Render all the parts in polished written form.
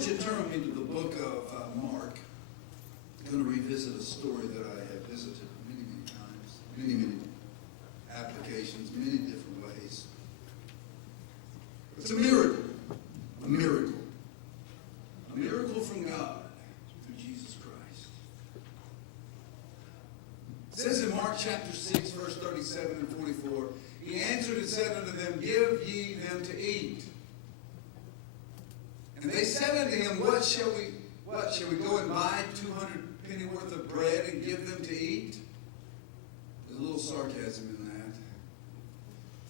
don't you turn me to the book of Mark. I'm going to revisit a story that I have visited many, many times, many, many applications, many different ways. It's a miracle. A miracle. A miracle from God through Jesus Christ. It says in Mark chapter 6, verse 37 and 44, he answered and said unto them, Give ye them to eat. And they said unto him, What shall we go and buy 200 penny worth of bread and give them to eat? There's a little sarcasm in that.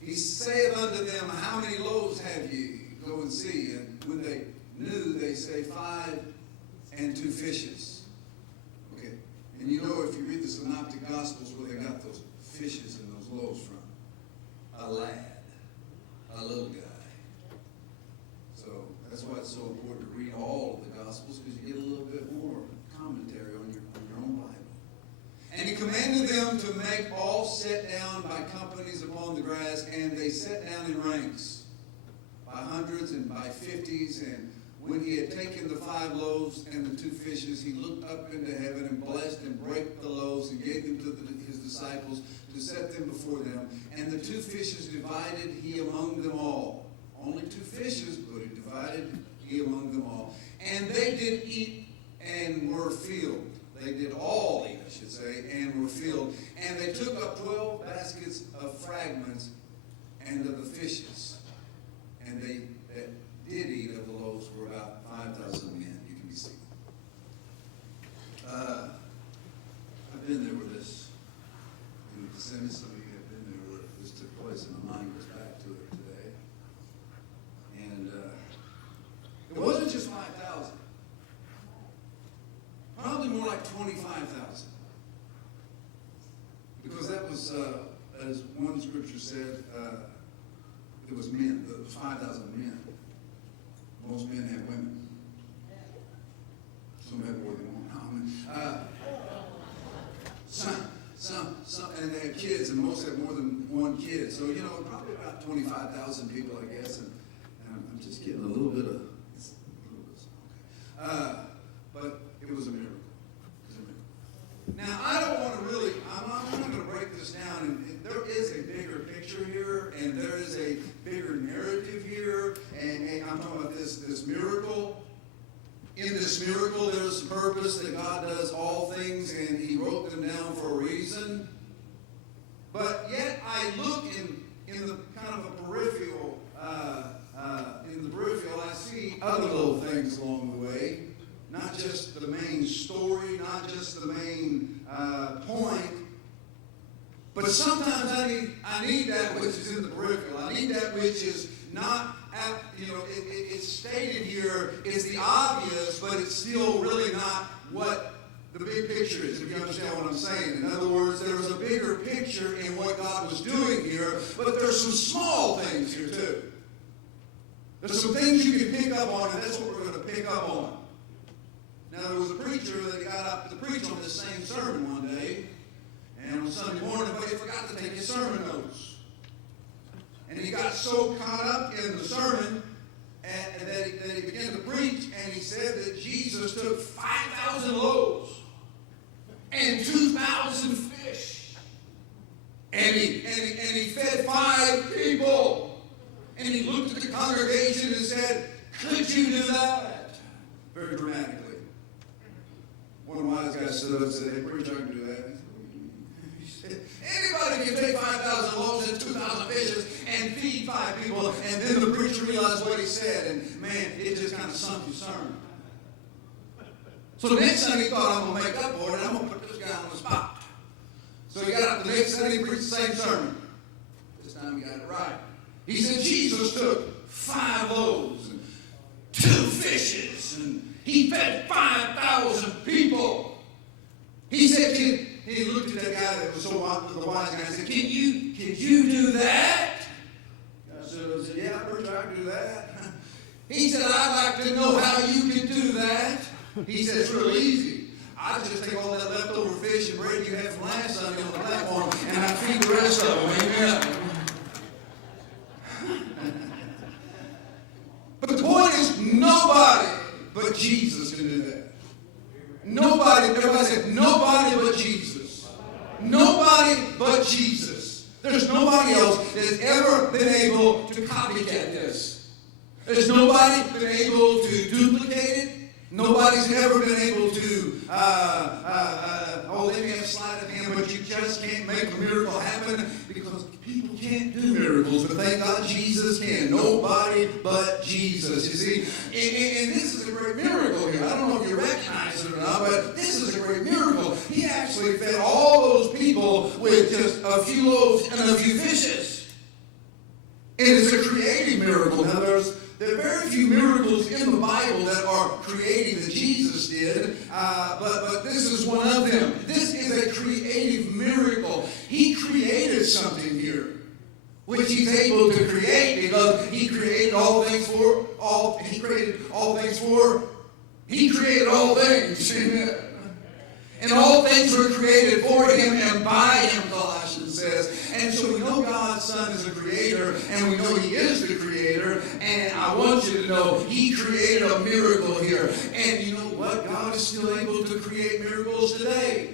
He saith unto them, How many loaves have ye? Go and see. And when they knew, they say 5 and 2 fishes. Okay. And you know, if you read the Synoptic Gospels, where they got those fishes and those loaves from, a lad, a little guy. So that's why it's so important to read all of the Gospels, because you get a little bit more commentary on your own Bible. And he commanded them to make all sit down by companies upon the grass, and they sat down in ranks, by hundreds and by 50s. And when he had taken the 5 loaves and the 2 fishes, he looked up into heaven and blessed and brake the loaves and gave them to his disciples to set them before them. And the 2 fishes divided he among them all. Only 2 fishes, but he divided he among them all. And they did eat and were filled. They did all eat, I should say, and were filled. And they took up 12 baskets of fragments and of the fishes. And they that did eat of the loaves were about 5,000 men. You can be seated. I've been there with this. In the Gethsemane, some of you have been there where this took place, and my mind goes back to it today. And it wasn't just 5,000. Probably more like 25,000. Because that was, as one scripture said, it was men. It was 5,000 men. Most men had women. Some had more than one. Some, and they had kids, and most had more than one kid. So, you know, probably about 25,000 people, I guess. And I'm just getting a little bit of, but it was a miracle. Now, I don't want to really, I'm not going to break this down. And there is a bigger picture here, and there is a bigger narrative here. And I'm talking about this miracle. In this miracle, there's a purpose that God does all things, and he wrote them down for a reason. But yet, I look in the kind of a peripheral, I see other little things along the way. Not just the main story, not just the main point, but sometimes I need that which is in the peripheral. I need that which is not, it's stated here, it's the obvious, but it's still really not what the big picture is, if you understand what I'm saying. In other words, there's a bigger picture in what God was doing here, but there's some small things here too. There's some things you can pick up on, and that's what we're going to pick up on. Now, there was a preacher that got up to preach on this same sermon one day, and on Sunday morning, but he forgot to take his sermon notes. And he got so caught up in the sermon that he began to preach, and he said that Jesus took 5,000 loaves and 2,000 fish, and he fed 5 people. And he looked at the congregation and said, "Could you do that?" Very dramatically. One of the wise guys stood up and said, "Hey, preacher, I can do that." He said, "Anybody can take 5,000 loaves and 2,000 fishes and feed 5 people." And then the preacher realized what he said, and man, it just kind of sunk his sermon. So the next Sunday he thought, I'm going to make up for it, and I'm going to put this guy on the spot. So he got up the next Sunday and preached the same sermon. This time he got it right. He said Jesus took 5 loaves and 2 fishes, and he fed 5,000 people. He said, he looked at that guy that was so the wise guy and said, Can you do that? I said, "Yeah, preacher, I can do that." He said, "I'd like to know how you can do that." He said, "It's real easy. I just take all that leftover fish and bread you had from last Sunday on the platform, and I feed the rest of them." Amen. But the point is, nobody but Jesus can do that. Nobody, everybody said, nobody but Jesus. Nobody but Jesus. There's nobody else that's ever been able to copycat this. There's nobody been able to duplicate it. Nobody's ever been able to, let me have a sleight of hand, but you just can't make a miracle happen because people can't do miracles, but thank God Jesus can. Nobody but Jesus, you see. And this is a great miracle here. I don't know if you recognize it or not, but this is a great miracle. He actually fed all those people with just a few loaves and a few fishes. And it's a creative miracle. Now, there are very few miracles in the Bible that are creative that Jesus did, but this is one of them. This is a creative miracle. He created something here, which he's able to create because he created all things for all. He created all things for. He created all things. And all things were created for him and by him, Colossians says. And so we know God's Son is a creator, and we know he is the creator. And I want you to know he created a miracle here. And you know what? God is still able to create miracles today.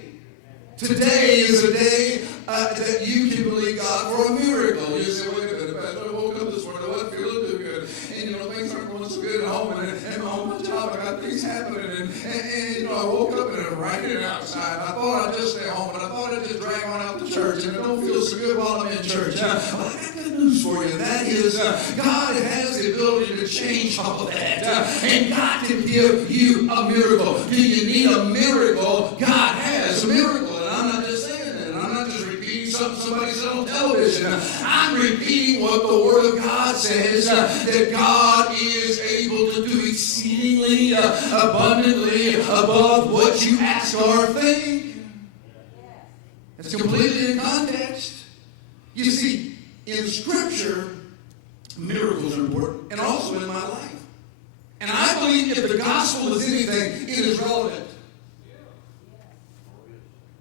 Today is a day that you can believe God for a miracle. You say, wait a minute, Pastor, I woke up this morning, I wasn't feeling too good. And, things aren't going so good at home. And on my job, I got things happening. And I woke up and it was raining outside. I thought I'd just stay home, and I thought I'd just drag on out to church. And it don't feel so good while I'm in church. Well, I got good news for you. That is, God has the ability to change all of that. And God can give you a miracle. Do you need a miracle? God has a miracle. I'm not just saying that. I'm not just repeating something somebody said on television. I'm repeating what the Word of God says, that God is able to do exceedingly abundantly above what you ask or think. It's completely in context. You see, in Scripture, miracles are important, and also in my life. And I believe if the gospel is anything, it is relevant.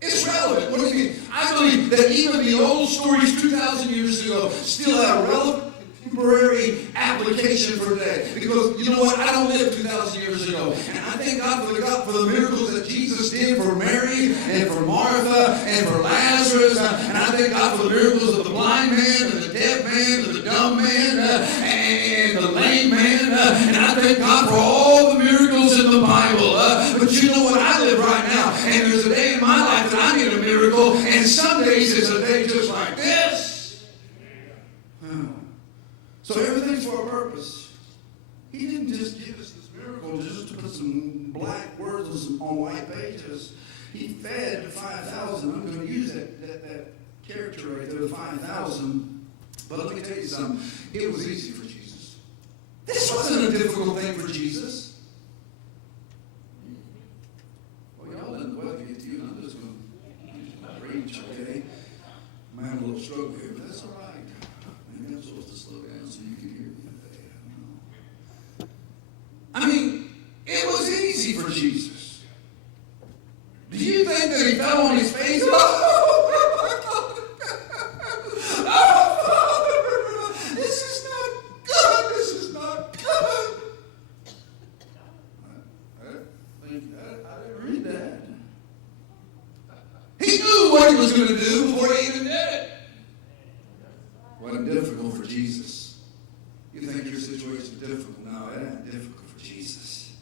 It's relevant. What do you mean? I believe that even the old stories 2,000 years ago still have relevant contemporary application for today. Because you know what? I don't live 2,000 years ago. And I thank God for the miracles that Jesus did for Mary and for Martha and for Lazarus. And I thank God for the miracles of the blind man and the deaf man and the dumb man and the lame man. And I thank God for all the miracles in the Bible. But you know what? I live right now. And there's a day in my life that I need a miracle. And some days it's a day just like this. So everything's for a purpose. He didn't just give us this miracle just to put some black words on white pages. He fed 5,000. I'm going to use that character right there, the 5,000. But let me tell you something. It was easy for Jesus. This wasn't a difficult thing for Jesus. Well, y'all didn't well get to you, and I'm just going to preach, okay? I'm having a little struggle here, but that's all right. Maybe I'm supposed to slow down so you can hear me today. I don't know. I mean, it was easy for Jesus. Do you think that he fell on his face? Oh, Father, this is not good. This is not good. I didn't read that. He knew what he was going to do before he even did it. Wasn't difficult for Jesus. You think your situation is difficult? No, it ain't difficult for Jesus.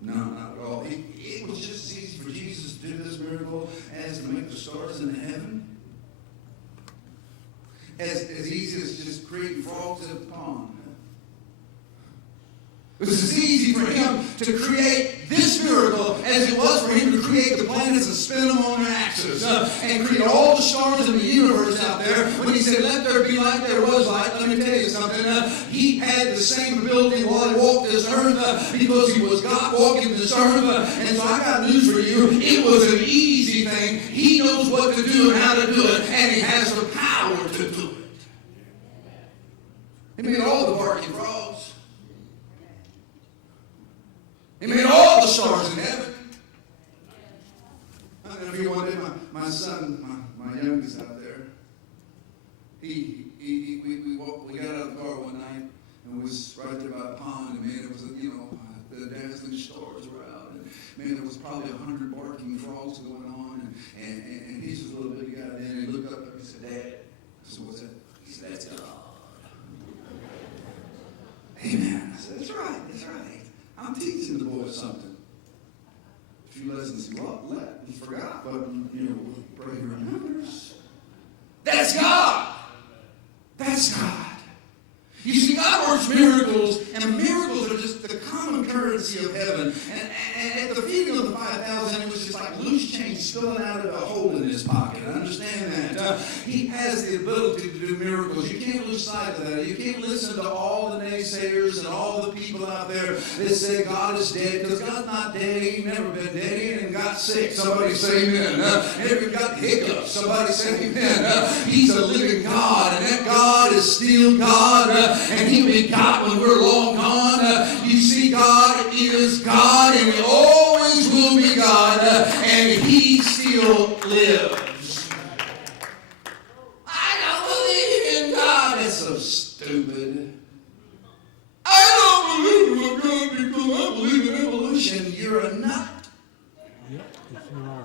No, not at all. It was just as easy for Jesus to do this miracle as to make the stars in heaven. As easy as just creating frogs in a pond. It was as easy for him to create this miracle as it was for him to create the planets and spin them on their axis and create all the stars in the universe out there. When he said, let there be light, there was light. Let me tell you something. He had the same ability while he walked this earth because he was God walking this earth. And so I got news for you. It was an easy thing. He knows what to do and how to do it. And he has the power to do it. He made all the barking frogs. He made all the stars in heaven. I don't know if you one day, my son, my youngest out there, we got out of the car one night and was right there by the pond, and man, it was, the probably 100 barking frogs going on, and he's just a little bitty guy. Then he looked up and he said, "Dad." I said, "What's that?" He said, "That's God." Amen. I said, "That's right, that's right. I'm teaching the boys something." A few lessons he forgot, but we'll pray he remembers. That's God. That's God. You see, God works miracles, and miracles are just the common currency of heaven. And at the feeding of the 5,000, it was just like loose change spilling out of a hole in his pocket. I understand that. He has the ability to do miracles. You can't lose sight of that. You can't listen to all the naysayers and all the people out there that say God is dead, because God's not dead. He ain't never been dead. He ain't got sick. Somebody say amen. Never got hiccups. Somebody say amen. He's a living God, and that God is still God. And He'll be God when we're long gone. You see, God is God, and He always will be God, and He still lives. I don't believe in God. That's so stupid. I don't believe in God because I believe in evolution. You're a nut. Yep, yes, you are.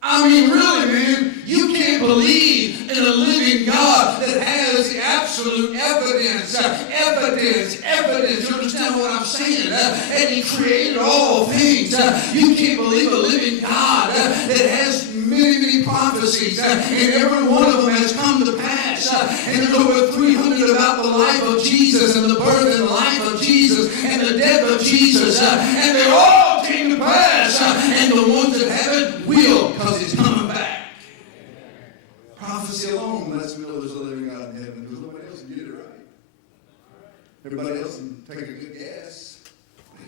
I mean, really, man, you can't believe in a living God that has the absolute evidence. You understand what I'm saying? And He created all things. You can't believe a living God that has many, many prophecies, and every one of them has come to pass. And there's over 300 about the life of Jesus, and the birth and the life of Jesus, and the death of Jesus, and they all came to pass. And the ones that haven't will, because He's coming back. Prophecy alone lets me know there's a living God in heaven, because nobody else can get it right. Everybody else can take a good guess.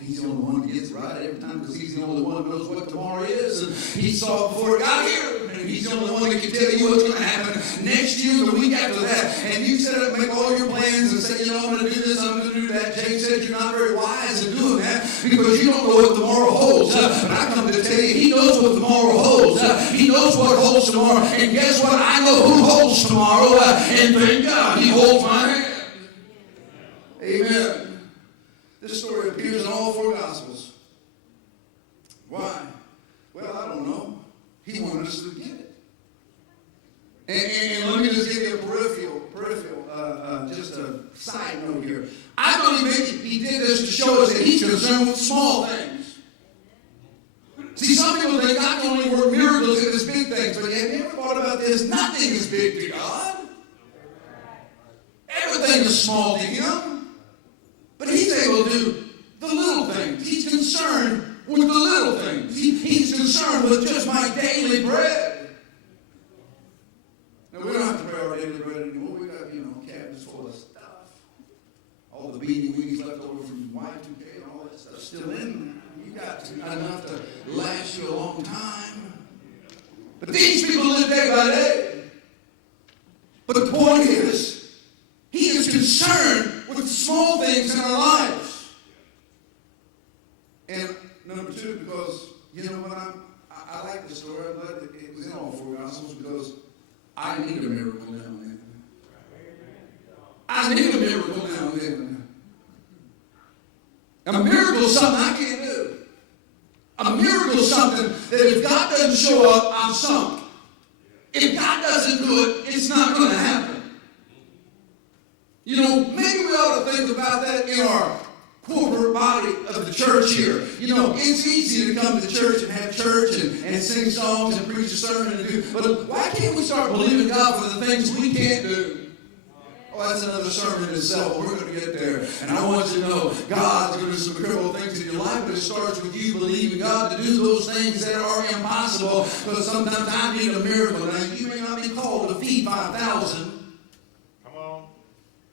He's the only one that gets it right every time, because He's the only one that knows what tomorrow is, and He saw it before it got here. And He's the only one that can tell you what's going to happen next year, the week after that. And you set up and make all your plans and say, I'm going to do this, I'm going to do that. James said you're not very wise in doing that, because you don't know what tomorrow holds. But I come to tell you, He knows what tomorrow holds. He knows what holds tomorrow. And guess what? I know who holds tomorrow. And thank God He holds my hand. Amen. This story appears in all four Gospels. Why? Well, I don't know. He wanted us to get it. And let me just give you a peripheral, just a side note here. I believe He did this to show us that He's concerned with small things. See, some people think God can only work miracles in His big things, but have you ever thought about this? Nothing is big to God. Everything is small to Him. But He's able to do the little things. He's concerned with the little things. He's concerned with just my daily bread. Now, we don't have to pray our daily bread anymore. We got, cabinets full of stuff. All the beanie weenies left over from Y2K and all that stuff still in there. You got enough to last you a long time. But these people live day by day. But the point is, He is concerned with the small things in our lives. And number two, because, I like this story. I'm glad that it was in all four Gospels, because I need a miracle now and then. I need a miracle now and then. A miracle is something I can't do. A miracle is something that if God doesn't show up, I'm sunk. If God doesn't do it, it's not going to happen. Maybe we ought to think about that in our corporate body of the church here. It's easy to come to the church and have church and sing songs and preach a sermon and do, but why can't we start believing God for the things we can't do? Oh, that's another sermon in itself. We're going to get there. And I want you to know God's going to do some incredible things in your life, but it starts with you believing God to do those things that are impossible, because sometimes I need a miracle. Now, you may not be called to feed 5,000.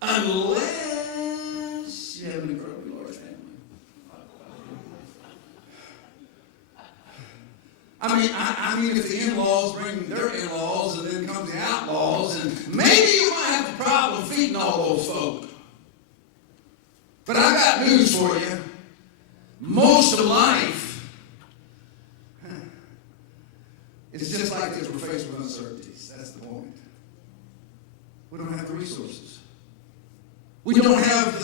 Unless you have an incredibly large family. I mean, if the in-laws bring their in-laws, and then comes the outlaws, and maybe you might have a problem feeding all those folk. But I got news for you. Most of life is just like this. We're faced with uncertainties. That's the point. We don't have the resources. We don't have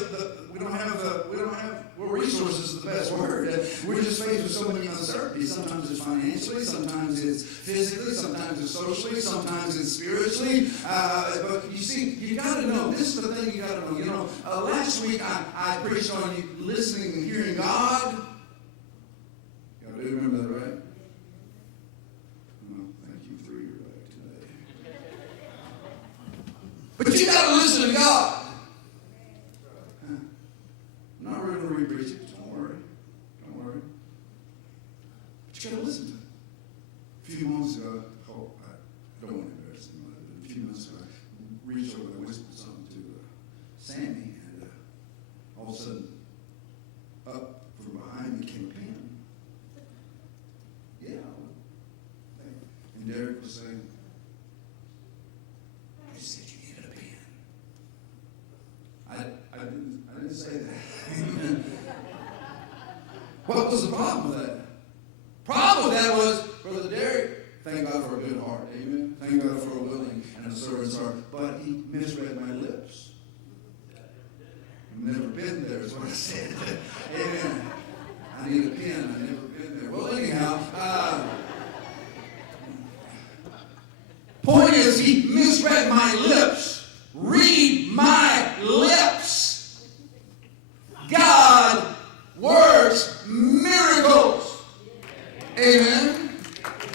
Well, resources is the best word. We're just faced with so many uncertainties. Sometimes it's financially, sometimes it's physically, sometimes it's socially, sometimes it's spiritually. But you see, you got to know. This is the thing you got to know. You know, last week I preached on you listening and hearing God. Y'all do remember that, right? Well, thank you for your back today. But you got to listen to God. I'm not really going to repreach it. Don't worry. Don't worry. But you got to listen to it. A few months ago, I don't want to embarrass him, but a few months ago, I reached over and whispered something to Sammy, and all of a sudden, up from behind me came a pen. Yeah. And Derek was saying, you said you needed a pen. I didn't say that. What was the problem with that? Problem with that was, Brother Derek, thank God for a good heart, amen. Thank God for a willing and a servant's heart. But he misread my lips. I've never been there, is what I said. Amen. I need a pen. I've never been there. Well, anyhow, point is, he misread my lips. Read my lips. God works miracles. Amen.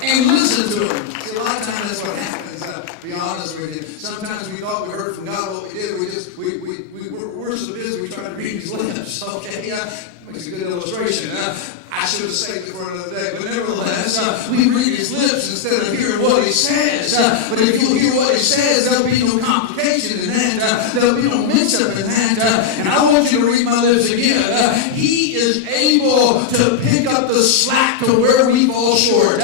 And listen to him. See, a lot of times that's what happens. Be honest with you. Sometimes we thought we heard from God. What we did, we're so busy we try to read his lips. Okay, makes a good illustration. I should have saved it for another day, but nevertheless, we read his lips instead of hearing what he says. But if you hear what he says, there'll be no complication in that. There'll be no mix-up in that. And I want you to read my lips again. He is able to pick up the slack to where we fall short.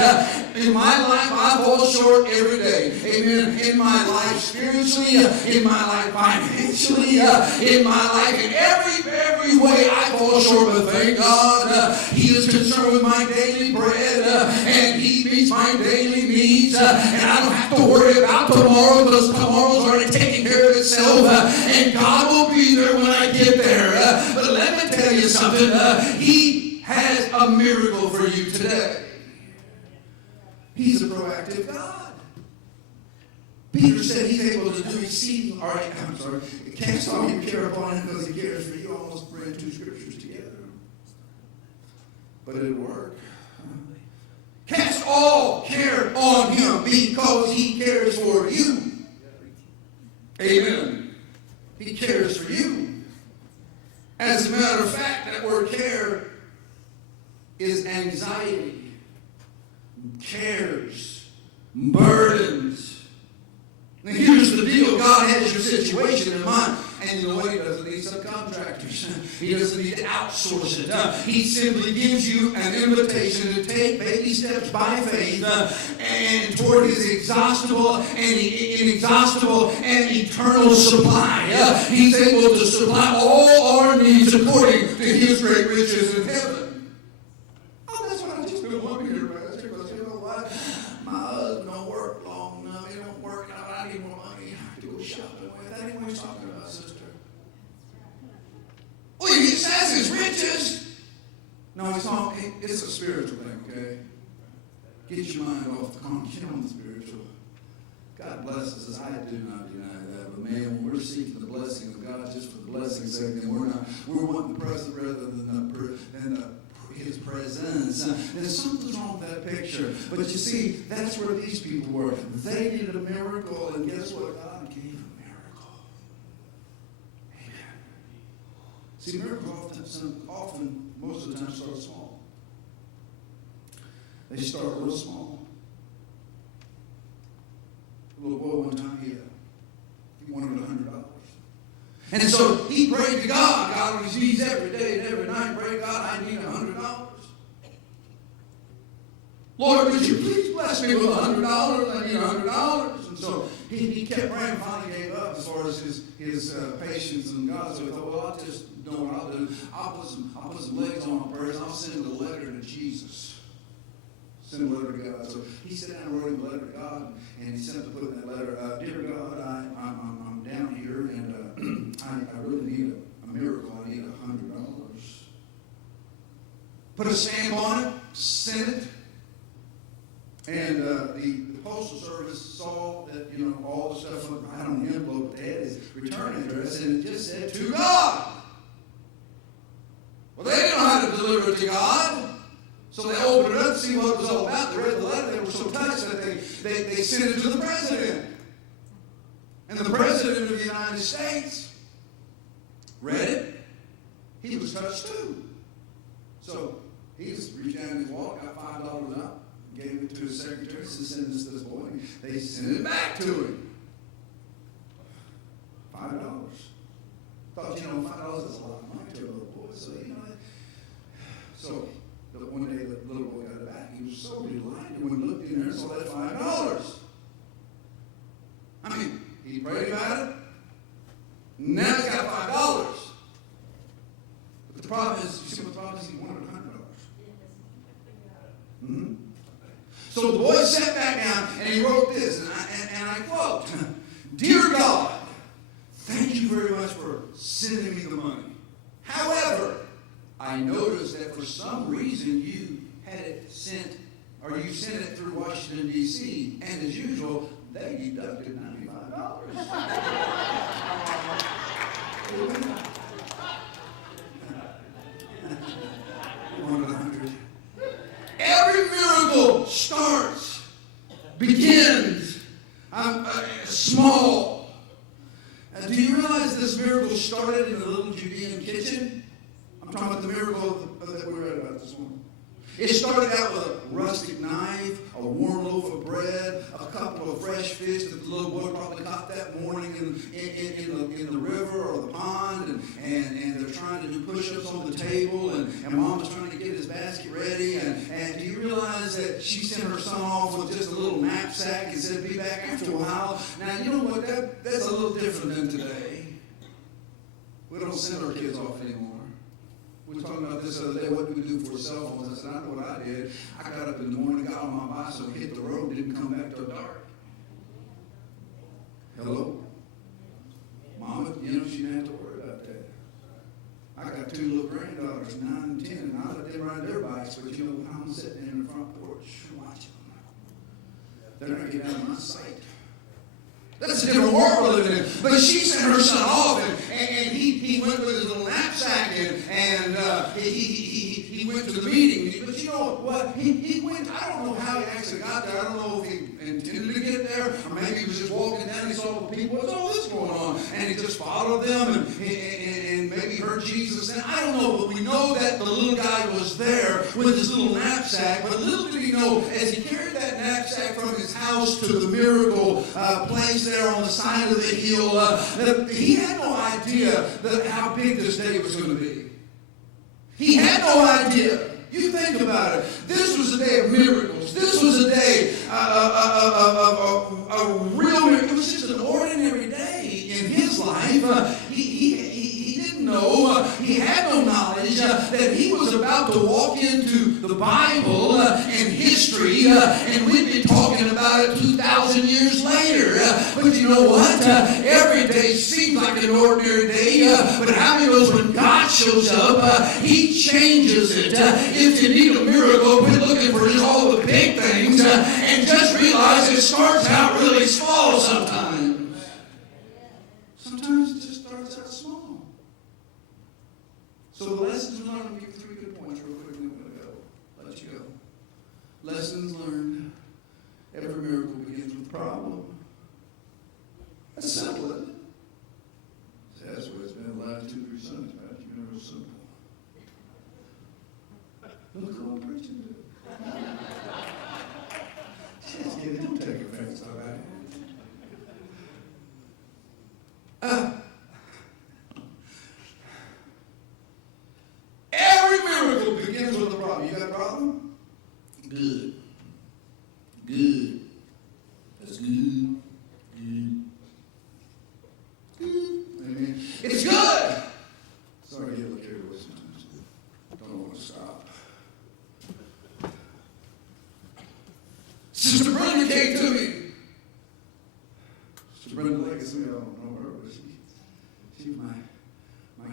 In my life, I fall short every day. Amen. In my life spiritually, in my life financially, in my life in every way I fall short. But thank God, he is concerned with my daily bread, and he meets my daily needs. And I don't have to worry about tomorrow because tomorrow's already taking care of itself. And God will be there when I get there. But let me tell you something. He has a miracle for you today. He's a proactive God. Peter said he's able to do exceeding, cast all your care upon him because he cares for you. Almost ran two scriptures together. But it'll work. Cast all care on him because he cares for you. Amen. He cares for you. As a matter of fact, that word care is anxiety. Cares, burdens. Now here's the deal. God has your situation in mind. And you know what? He doesn't need subcontractors. He doesn't need to outsource it. He simply gives you an invitation to take baby steps by faith and toward his inexhaustible and eternal supply. He's able to supply all our needs according to his great riches in heaven. Oh, that's what I just don't want to hear about. My husband don't work long enough. He don't work enough. I need more money to go shopping with. That ain't what he's talking about, sister. Well, he says his riches. No, it's a spiritual thing, okay? Get your mind off the carnal. Get on the spiritual. God blesses us. I do not deny that. But man, when we're seeking the blessing of God just for the blessing's sake, then we're wanting the present rather than his presence. There's something wrong with that picture. But you see, that's where these people were. They needed a miracle, and guess what? God gave a miracle. Amen. See, miracles often, most of the time, start small. They start real small. A little boy one time, he wanted $100. And so he prayed to God. God on his knees every day and every night. Pray, God, I need $100. Lord, would you please bless me with $100? I need $100. And so he kept praying. Finally gave up as far as his patience in God. So he thought, well, I'll just know what I'll do. I'll put some legs on my prayers. I'll send a letter to Jesus. Send a letter to God. So he sat down and wrote him a letter to God, and he simply put in that letter, Dear God, I'm down here, and I really need a miracle. I need $100. put a stamp on it, sent it. And the Postal Service saw that, all the stuff right on the envelope, they had his return address, and it just said, to God. Well, they didn't know how to deliver it to God. So they opened it up to see what it was all about. They read the letter. They were so touched that they sent it to the president. And the president of the United States read it. He was touched too. So he just reached down in his wallet, got $5 out, gave it to his secretary, said, send this to this boy. They sent it back to him. $5. Thought, $5 is a lot of money to a little boy. So, one day the little boy got it back. He was so delighted when he looked in there and saw that $5. I mean, he prayed about it. Now he's got $5. But the problem is, you see what the problem is? He wanted $100. Mm-hmm. So the boy sat back down and he wrote this, and I quote, Dear God, thank you very much for sending me the money. However, I noticed that for some reason you had it sent, or you sent it through Washington, D.C., and as usual, they deducted $95. Every miracle begins small. Do you realize this miracle started in a little Judean kitchen? I'm talking about the miracle that we read about this morning. It started out with a rustic knife, a warm loaf of bread, a couple of fresh fish that the little boy probably caught that morning in the river or the pond, and they're trying to do push-ups on the table, and Mom was trying to get his basket ready, and do you realize that she sent her son off with just a little knapsack and said, be back after a while? Now, you know what? That's a little different than today. We don't send our kids off anymore. We were talking about this the other day. What do we do for cell phones? I said, I know what I did. I got up in the morning, got on my bicycle, hit the road, didn't come back till dark. Hello? Mama, she didn't have to worry about that. I got two little granddaughters, 9 and 10, and I let them ride their bikes, but when I'm sitting in the front porch watching them, they're not getting out of my sight. That's a different world we're living in. But she sent her son off, and he went with his little knapsack, and he went to the meeting. But you know what? He went, I don't know how he actually got there. I don't know if he intended to get there, or maybe he was just walking down and he saw the people. What's all this going on? And he just followed them, and maybe heard Jesus. And I don't know, but we know that the little guy was there with his little knapsack. But little did he know, as he carried that knapsack from his house to the miracle place there on the side of the hill, that he had no idea how big this day was going to be. He had no idea. You think about it. This was a day of miracles. This was a day of a real miracle. It was just an ordinary day in his life. He didn't know. He had no knowledge that he was about to walk into the Bible and history, and we've been talking about it 2,000 years later. But you know what? Every day seems like an ordinary day, but how many knows when God shows up, he changes it. If you need a miracle, quit looking for just all the big things and just realize it starts out really small sometimes. Sometimes it just starts out small. So the lessons learned, I'll give you 3 good points real quick, and then I'm going to let you go. Lessons learned, every miracle begins with a problem. That's simple, isn't it? That's what it's been the last 2-3 Sundays, Pastor. You've been real simple. Look who I'm preaching to. Just kidding, don't take offense to that. Every miracle begins with a problem. You got a problem? Good. Good. That's good. Good. Good. Amen. It's good. Sorry to get a little carried away sometimes. Don't want to stop. Sister Brenda came to me. Sister Brenda Legacy, I don't know her, but she's my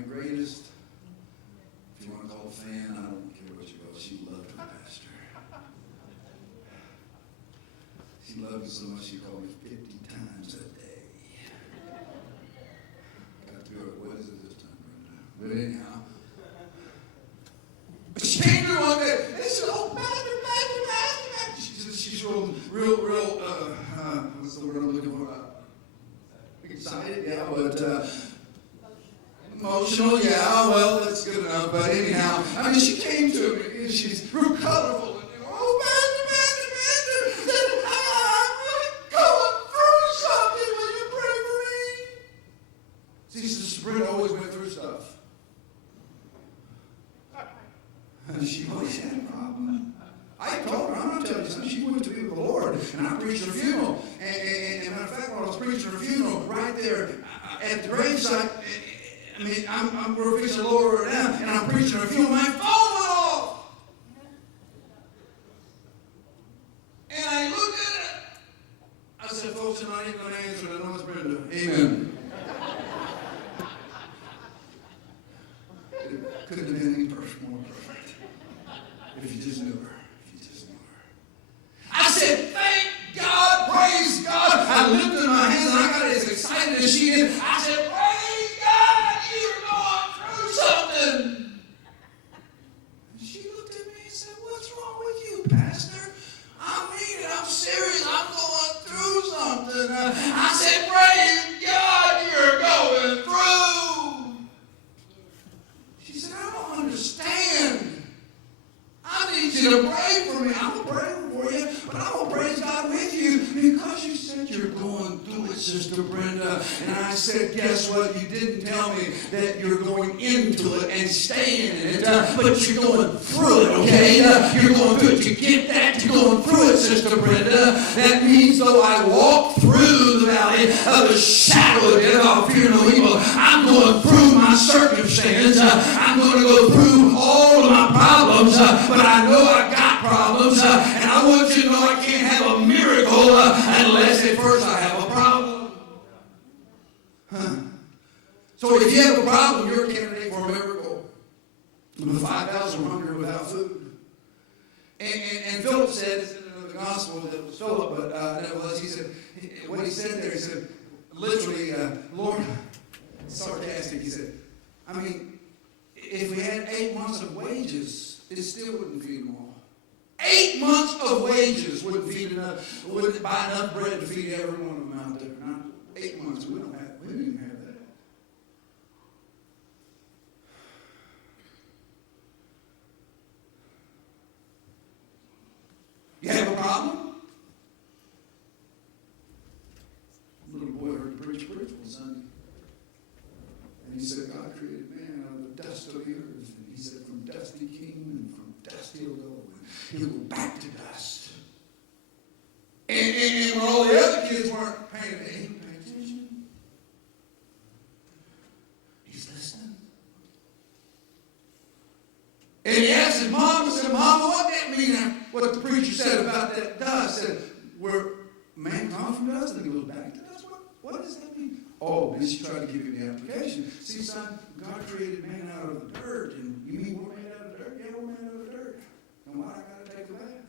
greatest, if you want to call it fan, I don't care what you call it. She loved me so much she called me 50 times a day. Got to go, what is it this time, Brenda? But anyhow. But she came to one day and she said, oh, Pastor. She's real, what's the word I'm looking for? Excited, yeah, but emotional, yeah, well, that's good enough. But anyhow, I mean, she came to me and she's real colorful. And, oh, Pastor, said, I'm really going through something. Will you pray for me? See, Sister Brenda always went through stuff. And she always had a problem. I told her, I'm not telling you something, she went to be with the Lord, and I preached her funeral. And matter of fact, when I was preaching her funeral, right there at the gravesite, I mean, we're fixing to lower her down, and I'm preaching her funeral, my phone went off. And I looked at it. I said, folks, I'm not even going to answer it. I know it's Brenda. Amen. It couldn't have been any person more perfect. If you just knew her. I said, thank God, praise God. I lifted my hands and I got as excited as she did. I said, praise God, you're going through something. And she looked at me and said, what's wrong with you, Pastor? I mean it, I'm serious, I'm going through something. I said, praise God, you're going through. She said, I don't understand. I need you to pray for me. I'm going to pray for you, but I'm going to praise God with you because you said you're going through it, Sister Brenda. And I said, guess what? You didn't tell me that you're going into it and staying in it, but you're going through it, okay? You're going through it. You get that? You're going through it, Sister Brenda. That means though I walk through the valley of the shadow of death, I'll fear no evil. I'm going through my circumstance. I'm going to go through all of my problems, but I know I got problems, and I want you to know I can't have a miracle unless at first I have a problem. So if you have a problem, you're a candidate for a miracle. The 5,000 were hungry without food. And Philip said, it's in the gospel that it was Philip, but that was, he said, what he said there, he said, literally, Lord, sarcastic, he said, I mean, if we had 8 months of wages, it still wouldn't feed them all. 8 months of wages wouldn't buy enough bread to feed every one of them out there. Not 8 months, we don't even have that. You have a problem? A little boy heard the preach one Sunday. And he said, God created man out of the dust of the earth. And he said, from dust he came, and from dust he'll go. And he'll go back to dust. And when all the other kids weren't paying attention, he's listening. And he asked his mom, he said, Mama, what that mean? What the preacher said about that dust? Said, where man comes from dust and he goes back to dust? What does that mean? Oh, then she tried to give you the application. See, son, God created man out of the dirt. And you mean we're made out of dirt? Yeah, we're made out of dirt. And why I got to take a bath?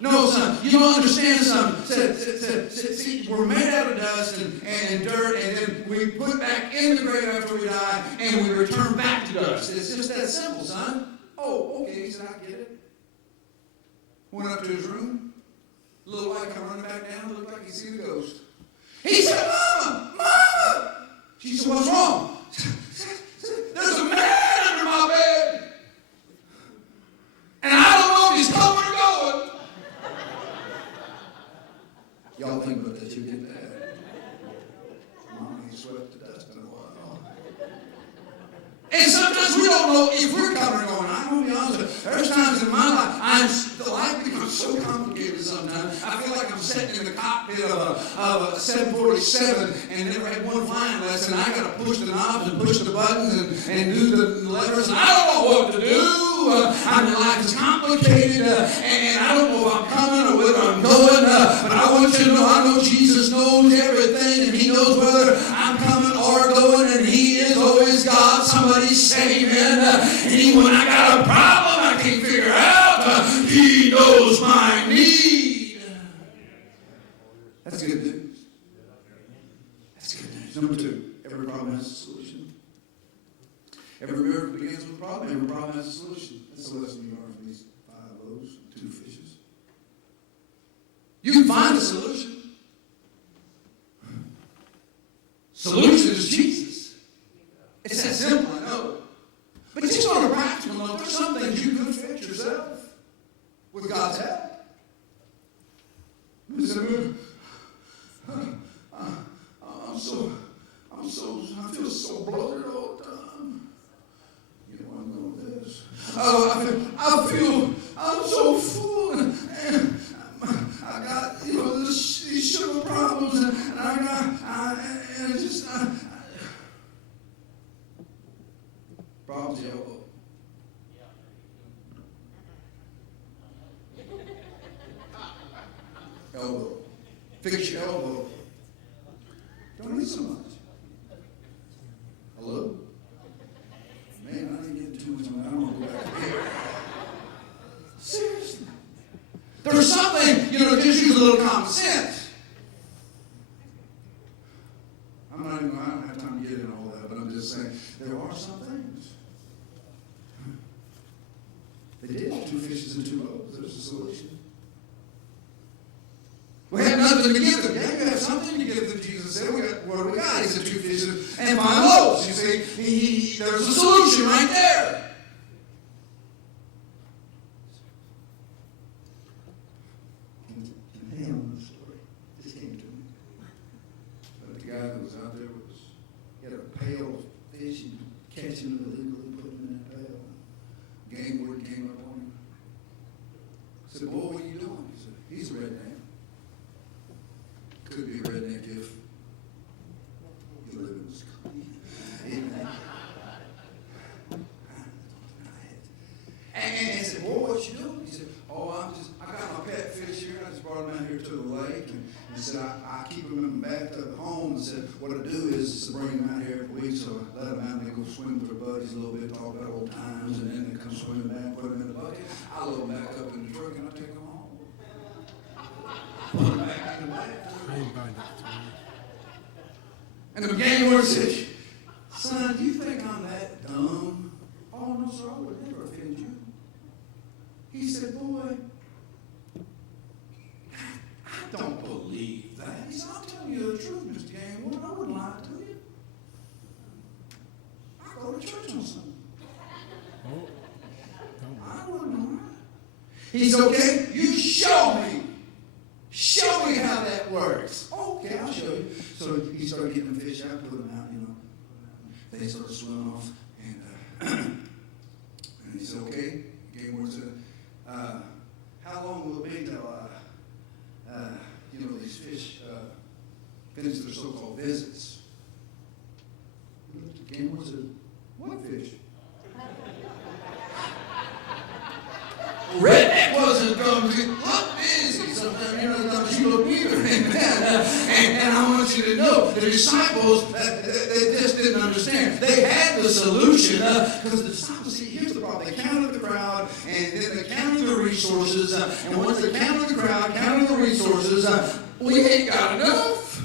No, son, you don't understand something. See, we're made out of dust and dirt, and then we put back in the grave after we die, and we return back to dust. It's just that simple, son. Oh, okay, he said, I get it. Went up to his room. Little white come running back down, looked like he seen a ghost. He said, Mama! She said, what's wrong? There's a man under my bed. And I don't know if he's coming or going. Y'all think about that, you get that. Mama ain't swept the dust in a while. And sometimes we don't know if we're coming or going. I'm going to be honest with you. There's times in my life, life becomes so complicated sometimes. I feel like I'm sitting in the cockpit of a 747 and never had one flying lesson. I got to push the knobs and push the buttons and do the levers. And I don't know what to do. I mean, life is complicated, and I don't know if I'm coming or whether I'm going. But I want you to know, I know Jesus knows everything, and he knows whether I'm coming or going, and he is always God. Somebody say amen. And even when I got a problem I can't figure out, he knows problem has a solution. Every miracle begins with a problem. Every problem has a solution. That's the lesson you learn from these 5 loaves and 2 fishes. You can find a solution. Solution is Jesus. It's that simple, I know. But just on a practical note, there's some things you could fix yourself with God's help. I feel so bloated all the time. You don't want to know this. I'm so full, and I got, these sugar problems, and problems the elbow. Elbow. Fix your elbow. Don't need so much. Hello? Man, I didn't get too much on that. I don't want to go back here. Seriously. There's something, just use a little common sense. I don't have time to get into all that, but I'm just saying, there are some things. They did 2 fishes and 2 loaves. There's a solution. We have nothing to give them. Yeah, you have something to give them. Jesus said, what do we got? He said 2 fishes and 5 loaves. You see, there's a solution right there. Hang on, the story just came to me. But the guy that was out there he had a pail of fish and catching them illegally, putting them in that pail. Game word came up on him. I said, boy, what are you doing? He said, he's a redneck. Could be a redneck if you live in this country. Amen. And he said, boy, what you doing? He said, I got my pet fish here. I just brought them out here to the lake. And he said, I keep them in the bathtub at home. And said, what I do is to bring them out here every week. So I let them out and they go swim with their buddies a little bit, talk about old times. And then they come swimming back, put them in the bucket. I load them back up in the truck and I take them home. Put them back in the bathtub. And the beginning word says, son, do you think I'm that dumb? Oh, no, sir, I would never offend you. He said, boy, I don't believe that. He said, I'm telling you the truth, Mr. Gangwood. I wouldn't lie to you. I go to church on Sunday. I wouldn't lie. He said, okay, you show me. Show me how that works. Okay, I'll show you. So he started getting the fish out, put them out, They started swimming off. And he said, okay. Game word said, how long will it be till, these fish finish their so-called visits? The game word said, what fish? Redneck wasn't going to look busy. Sometimes you look either. And I want you to know the disciples, they just didn't understand. They had the solution because the disciples, here's the problem. They counted the crowd and then they counted the resources. And once they counted the crowd, counted the resources, we ain't got enough.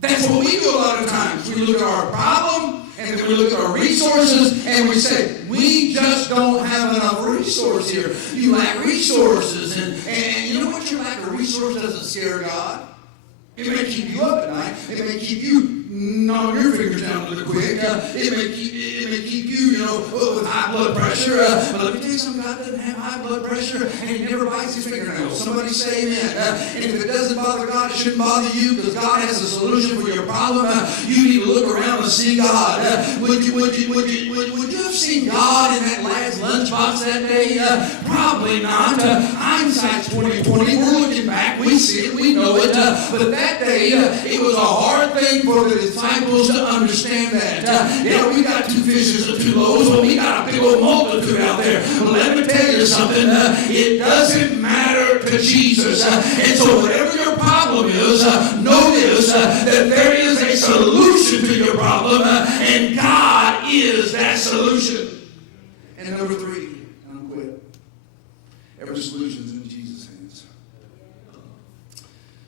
That's what we do a lot of times. We look at our problem and then we look at our resources and we say, we just don't have enough resource here. You lack resources. And you know what? Your lack of resource doesn't scare God. It may keep you up at night. It may keep you gnawing your fingers down really quick. It may keep you, with high blood pressure. But let me tell you something, God doesn't have high blood pressure and he never bites his fingernails. Somebody say amen. And if it doesn't bother God, it shouldn't bother you because God has a solution for your problem. You need to look around and see God. Would you have seen God in that last lunchbox that day? Probably not. Hindsight's 20/20. We're looking back. We see it. We know it. But that day, it was a hard thing for the disciples to understand that. We got 2 fishes and 2 loaves, but we got a big old multitude out there. Well, let me tell you something. It doesn't matter to Jesus. And so whatever your problem is, know this, that there is a solution to your problem, and God is that solution. And number 3, and I'm quit. Every solution is in Jesus' hands.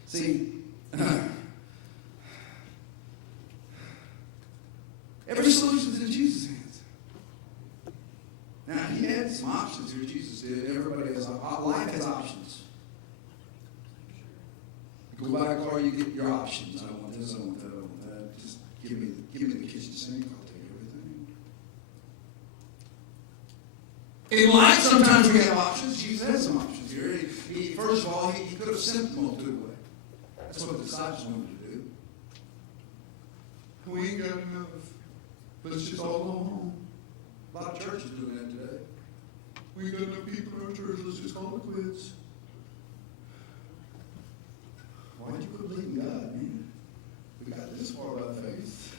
See, some options here. Jesus did. Everybody has life has options. You go buy a car, you get your options. I want this, I want that, I want that. Just give me the kitchen sink. I'll take everything. In life, sometimes we have options. Jesus had some options here. First of all, he could have sent the multitude away. That's what the disciples wanted to do. We ain't got enough. Let's just all go home. A lot of churches doing that today. We ain't got enough people in our church. Let's just call it quits. Why'd you quit believing God, man? We got this far by faith.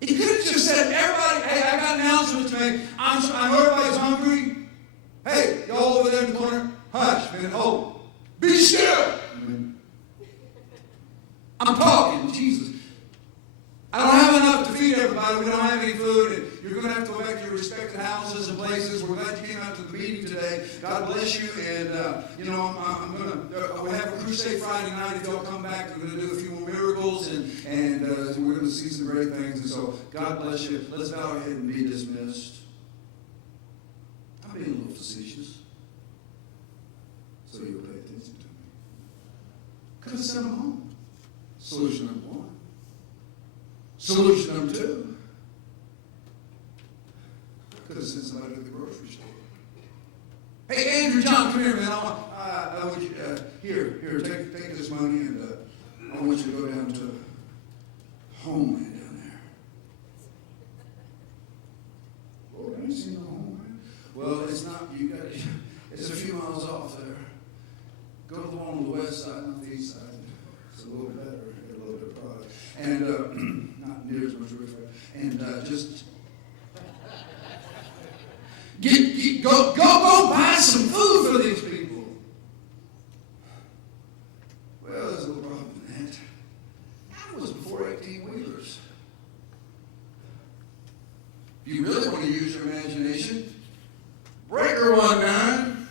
He could have just said, everybody, hey, I got an announcement to make. I know everybody's hungry. Hey, y'all over there in the corner, hush, man, hold. Be still. I'm talking, Jesus. I don't have enough to feed everybody. We don't have any food. And you're going to have to go back to your respective houses and places. We're glad you came out to the meeting today. God bless you. And, I'm going to we'll have a crusade Friday night. If y'all come back, we're going to do a few more miracles. And we're going to see some great things. And so, God bless you. Let's bow our head and be dismissed. I'm being a little facetious. So you'll pay attention to me. Could have sent them home. Solution number one. Solution number two. Could have sent somebody to the grocery store. Hey, Andrew, John, come here, man. I want you, here, take this money, and I want you to go down to Homeland down there. Lord, I ain't seen no Homeland. Well, it's not. It's a few miles off there. Go to the one on the west side, not the east side. It's a little bit better. Get a little bit of product. And not near as much refresh. And just go buy some food for these people. Well, there's a little problem in that. That was before 18-wheelers. If you really want to use your imagination, Breaker 19.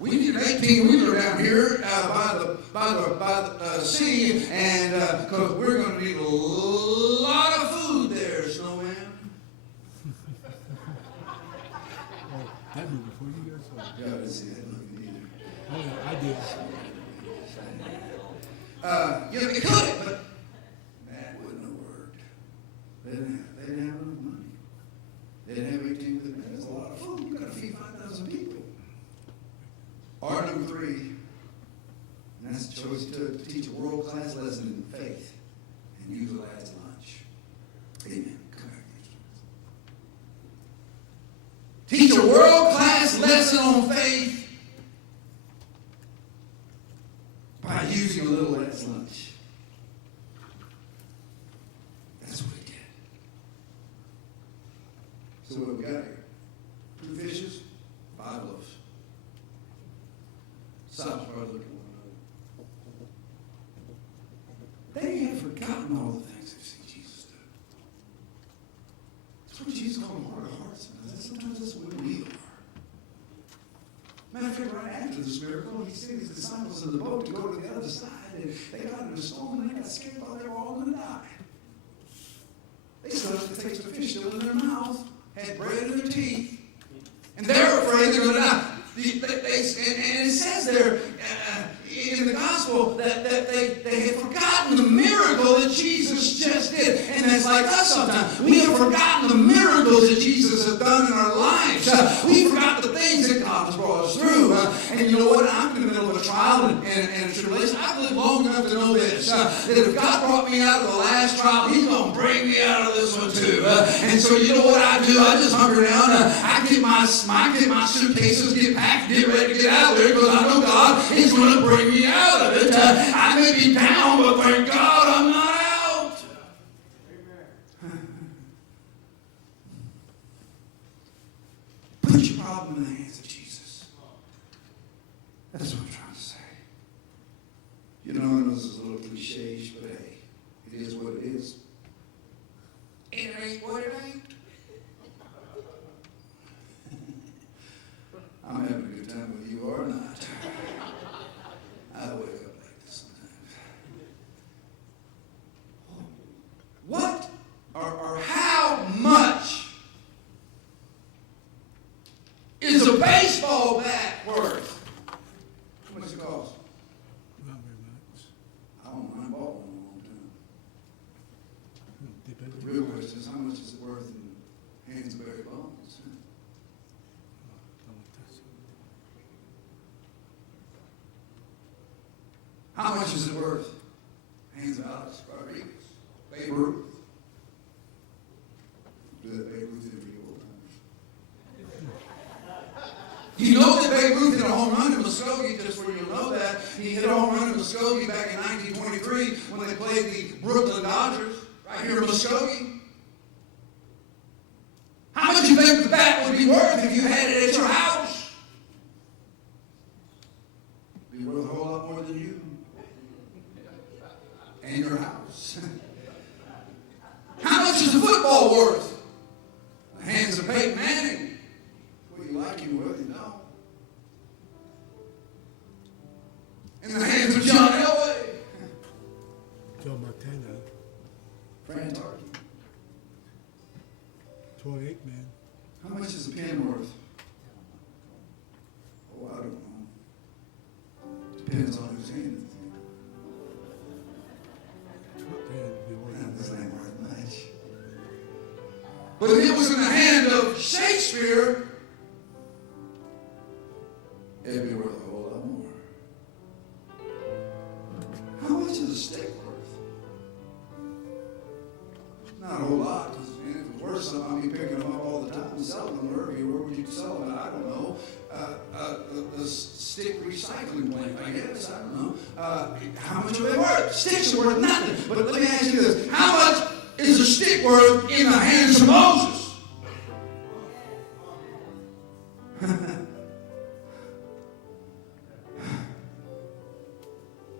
We need an 18-wheeler down here by the city, and because we're going to need a lot of food there, Snowman. That movie before you guys saw it. Yeah, I didn't see that movie either. Oh, yeah, I did. It could, but that wouldn't have worked. They didn't have enough money. They didn't have 18 with it. That's a lot of food. You've got to feed 5,000 people. Or number three, and that's the choice to teach a world-class lesson in faith and utilize lunch. Amen. Come back next week. Teach a world-class lesson on faith by using a little less lunch. That's what he did. So what we got here? 2 fishes, 5 loaves. Disciples probably looked at one another. They have forgotten all the things they've seen Jesus do. That's what Jesus called them hard of hearts. Sometimes that's what we are. Matter of fact, right after this miracle, he sent his disciples in the boat to go to the other side, and they got in a storm, and they got scared, thought they were all going to die. They still had the taste of fish still in their mouth, had bread in their teeth, and they're afraid they're going to die. And it says there in the gospel that they had forgotten the miracle that Jesus just did. And that's like us sometimes. We have forgotten the miracles that Jesus has done in our lives. We forgot the things that God has brought us through. And you know what? I'm in the middle of a trial and a tribulation. I've lived long enough to know this. That if God brought me out of the last trial, He's going to bring me out of this one too. And so you know what I do? I just hunker down. I get my suitcases, get packed, get ready to get out of there because I know God is going to bring me out of it. I may be down, but thank God I'm not out. Amen. Put your problem in the hands of Jesus. That's what I'm trying to say. You know, I know this is a little cliche, but hey, it is what it is. And it ain't what it ain't. I'm having a good time with you or not. I wake up like this sometimes. What or how much The real question is, how much is it worth in hands of Barry Bones? How much is it worth? Hands of Alex Rodriguez, Babe Ruth. Do that Babe Ruth did for you all time. You know that Babe Ruth hit a home run in Muskogee, just where you'll know that. He hit a home run in Muskogee back in 1923 when they played the Brooklyn Dodgers right here in Muskogee. How much do you think the bat would be worth if you had it at your house? It'd be worth a whole lot more than you and your house. How much is the football worth? The hands of Peyton Manning. Whether you like him or whether you don't. In the hands of John Elway. Joe Montana. Fran Tarky. 28, man. How much is a pen worth? Oh, I don't know. Depends on whose hand it's in. This ain't worth much. But if it was in the hand of Shakespeare, it'd be worth a whole lot more. How much is a steak worth? Not a whole lot. If it was worth something, I'd be picking them up all the time and selling them wherever. Where would you sell them? I don't know. The stick recycling plant, I guess. I don't know. How much are they worth? Sticks are worth nothing. But let me ask you this. How much is a stick worth in the hands of Moses?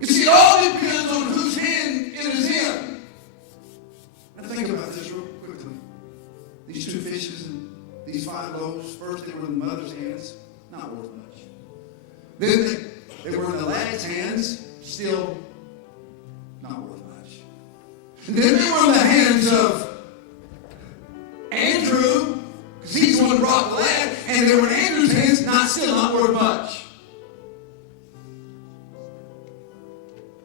You see, it all depends on whose hand it is in. Now think about this real quickly. These 2 fishes and these 5 loaves, first they were in the mother's hands, not worth much. Then they were in the lad's hands, still not worth much. And then they were in the hands of Andrew, because he's the one who brought the lad, and they were in Andrew's hands, still not worth much.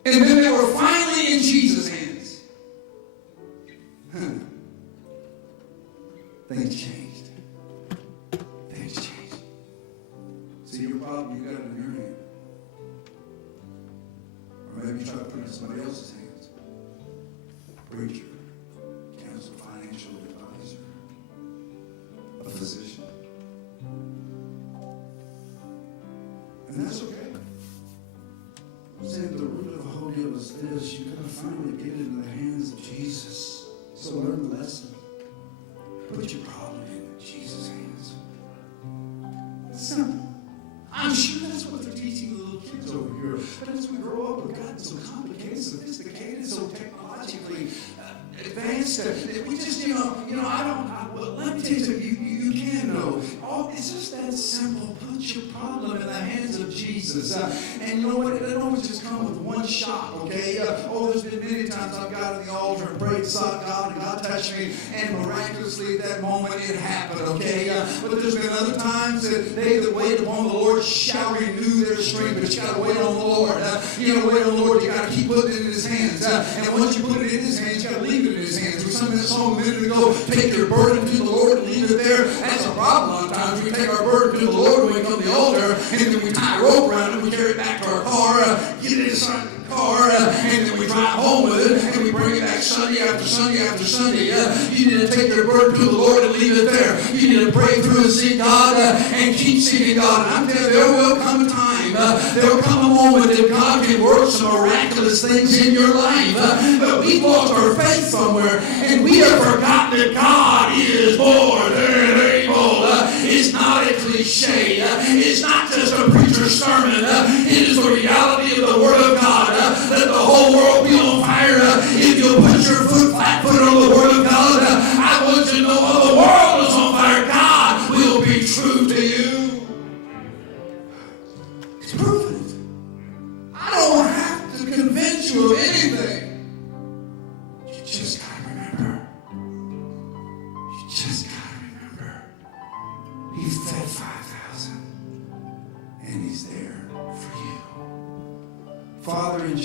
And then they were finally in Jesus' hands. Things changed. Things changed. See, your problem, you got it in your hand. Or maybe you try to put it in somebody else's hands. Preacher, counselor, financial advisor, a physician. And that's okay. I'm saying the root of the whole deal is this: you got to finally get into the hands of Jesus. So learn the lesson. Put your problem in Jesus' hands. It's simple. I'm sure that's what they're teaching the little kids over here. But as we grow up, we've gotten so complicated, sophisticated, so technologically advanced that we just, well, let me tell you something. You can know. It's just that simple. Put your problem in the hands of Jesus. And you know what? It doesn't always just come with one shot, okay? There's been many times I've got on the altar and prayed, sought God, and God touched me, and miraculously at that moment it happened, okay? But there's been other times that they that wait upon the Lord shall renew their strength, but you got to wait on the Lord. You got to wait on the Lord. You got to keep putting it in His hands. And once you put it in His hands, you got to leave it in His hands. We sung that song a minute ago, take your burden to the Lord and leave it there. That's a problem a lot of times. We take our burden to the Lord when we come to the altar, and then we tie a rope around it, we carry it back to our car, get it inside the car, and then we drive home with it, and we bring it back Sunday after Sunday after Sunday. You need to take your burden to the Lord and leave it there. You need to pray through and seek God and keep seeking God. And I'm telling you, there will come a time, there will come a moment that God can work some miraculous things in your life. But we've lost our faith somewhere, and we have forgotten that God is more than able. It's not a cliche. It's not just a preacher's sermon. It is the reality of the Word of God. Let the whole world be on fire. If you'll put your flat-foot on the Word of God, I want you to know while the world is on fire, God will be true to you. It's proven. I don't have to convince you of anything. You just got to remember. You just got to remember. He fed 5,000, and He's there for you. Father, in Jesus'